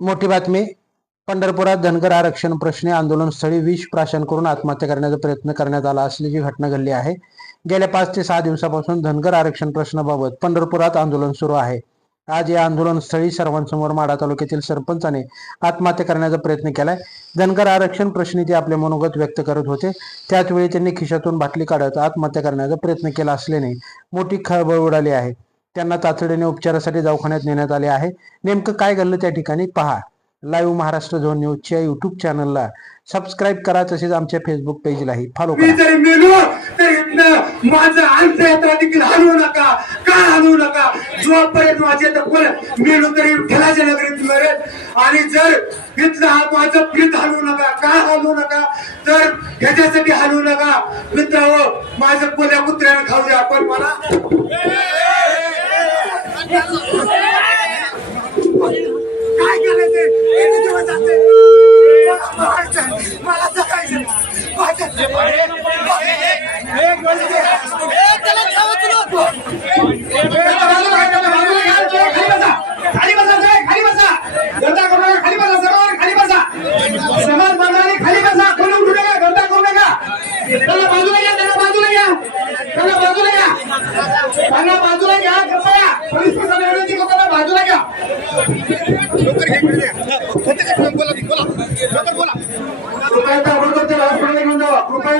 मोठी बातमी. पंढरपुरात धनगर आरक्षण प्रश्नी आंदोलनस्थळी विष प्राशन करून आत्महत्या करण्याचा प्रयत्न करण्यात आला असल्याची घटना घडली आहे. गेल्या पाच ते सहा दिवसापासून धनगर आरक्षण प्रश्नाबाबत पंढरपुरात आंदोलन सुरू आहे. आज या आंदोलनस्थळी सर्वांसमोर माढा तालुक्यातील सरपंचाने आत्महत्या करण्याचा प्रयत्न केलाय. धनगर आरक्षण प्रश्नी ते आपले मनोगत व्यक्त करत होते. त्याचवेळी त्यांनी खिशातून बाटली काढत आत्महत्या करण्याचा प्रयत्न केला असल्याने मोठी खळबळ उडाली आहे. त्यांना तातडीने उपचारासाठी दवाखान्यात नेण्यात आले आहे. नेमकं काय घडलं त्या ठिकाणी? पहा. लाईव्ह महाराष्ट्र झोन न्यूजच्या युट्यूब चॅनलला सबस्क्राईब करा. तसेच आमच्या फेसबुक पेजलाही फॉलो करा. जरी मेलो तरी माझं अंतयात्रा देखील हलवू नका. का हलवू नका? जोपर्यंत माझे तर कोण मेलो तरी नगरीत मरेल. आणि जर इथलं हा माझं प्रीत हलवू नका का हलवू नका? तर ह्याच्यासाठी हलवू नका. मित्रांनो माझं कोल्या कुत्र्यानं खाऊ द्या? पण मला काय करायचंय किती दिवस जाते मला जगायचं खाली खाली बसा जनता करू खाली बसा खाली बसा. समाज बांधवाने खाली बसा. कोणी उठू नका गर्दा करू या त्याला बाजूला या. त्याला या. लवकर बोला बोला